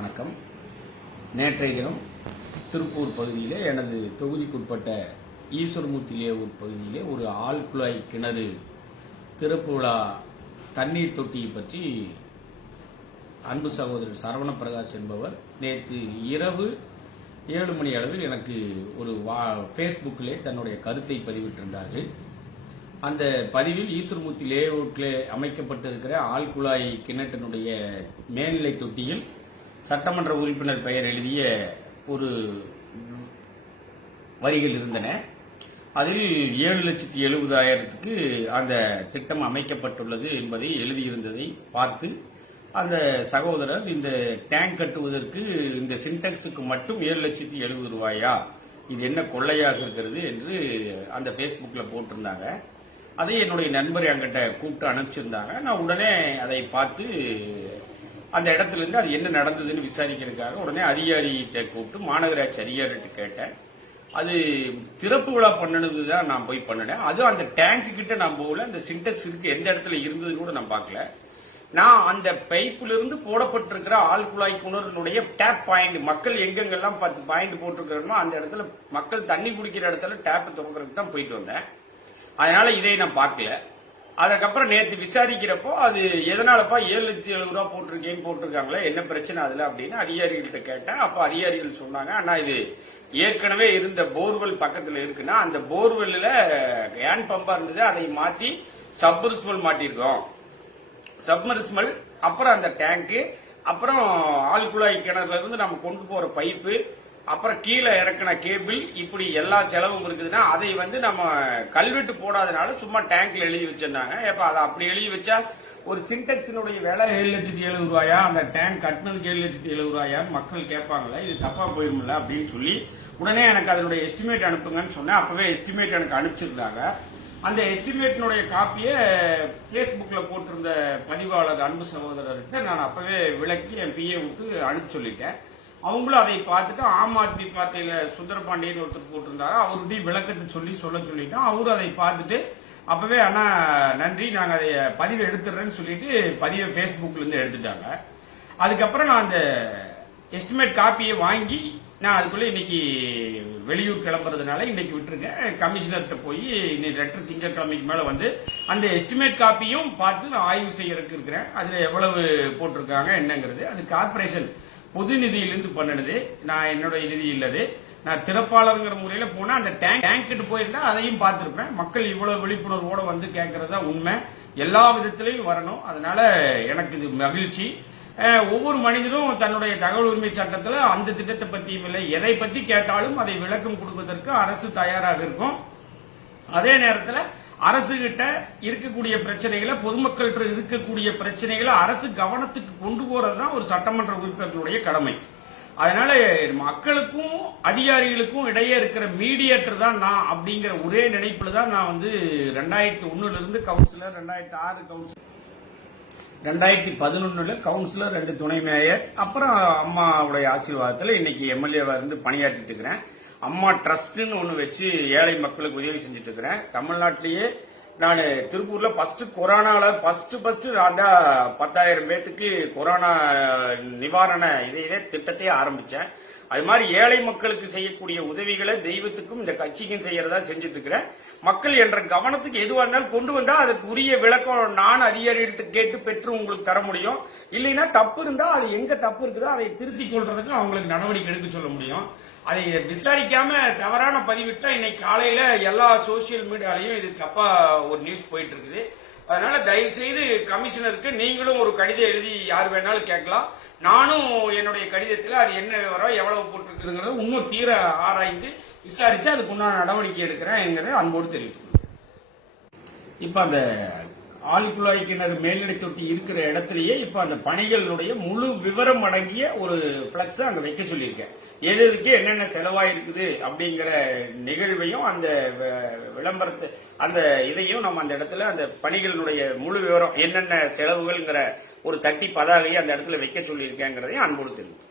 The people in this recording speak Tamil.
வணக்கம். நேற்றைய தினம் திருப்பூர் பகுதியிலே எனது தொகுதிக்குட்பட்ட ஈஸ்வரமூர்த்தி லேஅவுட் பகுதியிலே ஒரு ஆழ்குழாய் கிணறு திறப்பு விழா தண்ணீர் தொட்டியை பற்றி அன்பு சகோதரர் சரவண பிரகாஷ் என்பவர் நேற்று இரவு ஏழு மணி அளவில் எனக்கு ஒரு வா ஃபேஸ்புக்கிலே தன்னுடைய கருத்தை பதிவிட்டிருந்தார்கள். அந்த பதிவில் ஈஸ்வரமூர்த்தி லேஅவுட்டில் அமைக்கப்பட்டிருக்கிற ஆழ்குழாய் கிணற்றினுடைய மேல்நிலை தொட்டியில் சட்டமன்ற உறுப்பினர் பெயர் எழுதிய ஒரு வரிகள் இருந்தன. அதில் ஏழு லட்சத்தி எழுபதாயிரத்துக்கு அந்த திட்டம் அமைக்கப்பட்டுள்ளது என்பதை எழுதியிருந்ததை பார்த்து அந்த சகோதரர் இந்த டேங்க் கட்டுவதற்கு இந்த சின்டெக்ஸுக்கு மட்டும் ஏழு லட்சத்தி எழுபது ரூபாயா? இது என்ன கொள்ளையாக இருக்கிறது என்று அந்த ஃபேஸ்புக்கில் போட்டிருந்தாங்க. அதை என்னுடைய நண்பர் என்கிட்ட கூப்பிட்டு அனுப்பிச்சிருந்தாங்க. நான் உடனே அதை பார்த்து அந்த இடத்துல இருந்து அது என்ன நடந்ததுன்னு விசாரிக்கிறதுக்காக உடனே அதிகாரிகிட்ட கூப்பிட்டு மாநகராட்சி அதிகாரிகிட்ட கேட்டேன். அது திறப்பு விழா பண்ணினது தான் நான் போய் பண்ணினேன். அதுவும் அந்த டேங்க் கிட்ட நான் போகல. அந்த சின்டெக்ஸ் இருக்கு எந்த இடத்துல இருந்தது கூட நான் பார்க்கல. நான் அந்த பைப்புல இருந்து போடப்பட்டிருக்கிற ஆழ்குழாய் குணர்னுடைய டேப் பாயிண்ட் மக்கள் எங்கெங்கெல்லாம் பார்த்து பாயிண்ட் போட்டிருக்கிறோமோ அந்த இடத்துல மக்கள் தண்ணி குடிக்கிற இடத்துல டேப் திறக்கிறதுக்கு தான் போயிட்டு வந்தேன். அதனால இதை நான் பார்க்கல. அதுக்கப்புறம் நேற்று விசாரிக்கிறப்போ அது எதனாலப்பா ஏழு லட்சத்தி எழுபது ரூபா போட்டிருக்கேன்னு போட்டிருக்காங்களே என்ன பிரச்சனை அதுல அப்படின்னு அதிகாரிகள்கிட்ட கேட்டேன். அப்ப அதிகாரிகள் சொன்னாங்க ஆனால் இது ஏற்கனவே இருந்த போர்வெல் பக்கத்துல இருக்குன்னா அந்த போர்வெல்ல ஹேண்ட் பம்பா இருந்தது அதை மாத்தி சப்மர்ஸ்மல் மாட்டியிருக்கோம் சப்மர்ஸ்மல் அப்புறம் அந்த டேங்க்கு அப்புறம் ஆழ்குழாய் கிணறுல இருந்து நம்ம கொண்டு போற பைப்பு அப்புறம் கீழே இறக்கின கேபிள் இப்படி எல்லா செலவும் இருக்குதுன்னா அதை வந்து நம்ம கல்வெட்டு போடாதனால சும்மா டேங்க்ல எழுதி வச்சிருந்தாங்க. எப்ப அதை அப்படி எழுதி வச்சா ஒரு சின்டெக்ஸினுடைய விலை ஏழு லட்சத்தி எழுபது ரூபாயா? அந்த டேங்க் கட்டினதுக்கு ஏழு லட்சத்தி எழுபது ரூபாயான்னு மக்கள் கேட்பாங்களே இது தப்பா போயிருமில்ல அப்படின்னு சொல்லி உடனே எனக்கு அதனுடைய எஸ்டிமேட் அனுப்புங்கன்னு சொன்னேன். அப்பவே எஸ்டிமேட் எனக்கு அனுப்பிச்சிருந்தாங்க. அந்த எஸ்டிமேட்டினுடைய காப்பியை ஃபேஸ்புக்கில் போட்டிருந்த பதிவாளர் அன்பு சகோதரர்கிட்ட நான் அப்பவே விளக்கி என் பிஏ விட்டு அனுப்பி சொல்லிட்டேன். அவங்களும் அதை பார்த்துட்டு ஆம் ஆத்மி பார்ட்டியில சுந்தரபாண்டியன் ஒருத்தர் போட்டிருந்தாரு. அவருடைய விளக்கத்தை சொல்லி சொல்ல சொல்லிட்டோம். அவரும் அதை பார்த்துட்டு அப்பவே அண்ணா நன்றி. நாங்கள் அதை பதிவு எடுத்துடுறேன்னு சொல்லிட்டு பதிவை ஃபேஸ்புக்லேருந்து எடுத்துட்டாங்க. அதுக்கப்புறம் நான் அந்த எஸ்டிமேட் காப்பியை வாங்கி நான் அதுக்குள்ள இன்னைக்கு வெளியூர் கிளம்புறதுனால இன்னைக்கு விட்டுருங்க கமிஷனர்கிட்ட போய் இன்னைக்கு லெட்டர் திங்கட்கிழமைக்கு மேல வந்து அந்த எஸ்டிமேட் காப்பியும் பார்த்து நான் ஆய்வு செய்யறதுக்கு இருக்கிறேன். அதுல எவ்வளவு போட்டிருக்காங்க என்னங்கிறது. அது கார்பரேஷன் பொது நிதியிலிருந்து பண்ணினது. நான் என்னுடைய நிதி இல்லது. நான் திறப்பாளருங்கிற முறையில் போனால் அந்த டேங்க் டேங்க் போயிருந்தா அதையும் பார்த்துருப்பேன். மக்கள் இவ்வளோ விழிப்புணர்வோடு வந்து கேட்கறது தான் உண்மை. எல்லா விதத்திலையும் வரணும். அதனால எனக்கு இது மகிழ்ச்சி. ஒவ்வொரு மனிதனும் தன்னுடைய தகவல் உரிமை சட்டத்தில் அந்த திட்டத்தை பற்றியும் இல்லை. எதை பற்றி கேட்டாலும் அதை விளக்கம் கொடுப்பதற்கு அரசு தயாராக இருக்கும். அதே நேரத்தில் அரசு கிட்ட இருக்கக்கூடிய பிரச்சனைகளை பொதுமக்கள்கிட்ட இருக்கக்கூடிய பிரச்சனைகளை அரசு கவனத்துக்கு கொண்டு போறது தான் ஒரு சட்டமன்ற உறுப்பினர்களுடைய கடமை. அதனால மக்களுக்கும் அதிகாரிகளுக்கும் இடையே இருக்கிற மீடியேட்டர் தான் நான் அப்படிங்கிற ஒரே நினைப்புல தான் நான் வந்து ரெண்டாயிரத்தி ஒன்னுல இருந்து கவுன்சிலர் ரெண்டாயிரத்தி ஆறு கவுன்சிலர் ரெண்டாயிரத்தி பதினொன்னுல கவுன்சிலர் ரெண்டு துணை மேயர் அப்புறம் அம்மாவுடைய ஆசீர்வாதத்தில் இன்னைக்கு எம்எல்ஏவா இருந்து பணியாற்றிட்டு இருக்கிறேன். அம்மா ட்ரஸ்ட்னு ஒன்று வச்சு ஏழை மக்களுக்கு உதவி செஞ்சுட்டு இருக்கிறேன் தமிழ்நாட்டிலேயே நான் திருப்பூர்ல ஃபர்ஸ்ட் கொரோனால ஃபர்ஸ்ட் ஃபர்ஸ்ட் நான் தான் பத்தாயிரம் பேர்த்துக்கு கொரோனா நிவாரண இதையே திட்டத்தையே ஆரம்பிச்சேன். அது மாதிரி ஏழை மக்களுக்கு செய்யக்கூடிய உதவிகளை தெய்வத்துக்கும் இந்த கட்சிக்கும் செய்யறதா செஞ்சுட்டு இருக்கிறேன் மக்கள் என்ற கவனத்துக்கு எதுவாக இருந்தாலும் கொண்டு வந்தா அதுக்கு உரிய விளக்கம் நான் அதிகாரிகிட்ட கேட்டு பெற்று உங்களுக்கு தர முடியும். இல்லைன்னா தப்பு இருந்தா அது எங்க தப்பு இருக்குதோ அதை திருத்திக் கொள்றதுக்கு அவங்களுக்கு நடவடிக்கை எடுக்க சொல்ல முடியும். அதை விசாரிக்காம தவறான பதிவிட்டா இன்னைக்கு காலையில எல்லா சோசியல் மீடியாலையும் இது தப்பா ஒரு நியூஸ் போயிட்டு இருக்குது அதனால தயவு செய்து கமிஷனருக்கு நீங்களும் ஒரு கடிதம் எழுதி யார் வேணாலும் கேட்கலாம். நானும் என்னுடைய கடிதத்தில் அது என்ன விவரம் எவ்வளவு போட்டிருக்குங்கிறத இன்னும் தீர ஆராய்ந்து விசாரித்து அதுக்கு உண்டான நடவடிக்கை எடுக்கிறேன் அன்போடு தெரிவித்துக்கொள்கிறேன். இப்போ அந்த ஆழ்குழாய் கிணறு மேல்நிலை தொட்டி இருக்கிற இடத்துலயே இப்போ அந்த பணிகளுடைய முழு விவரம் அடங்கிய ஒரு பிளக்ஸ் அங்கே வைக்க சொல்லியிருக்கேன். எது எதுக்கு என்னென்ன செலவாயிருக்குது அப்படிங்கிற நிகழ்வையும் அந்த வ- விளம்பரத்தை அந்த இதையும் நம்ம அந்த இடத்துல அந்த பணிகளினுடைய முழு விவரம் என்னென்ன செலவுகள்ங்கிற ஒரு தட்டி பதாகையை அந்த இடத்துல வைக்க சொல்லியிருக்கேங்கிறதையும் அன்போடு தெரிவிக்கும்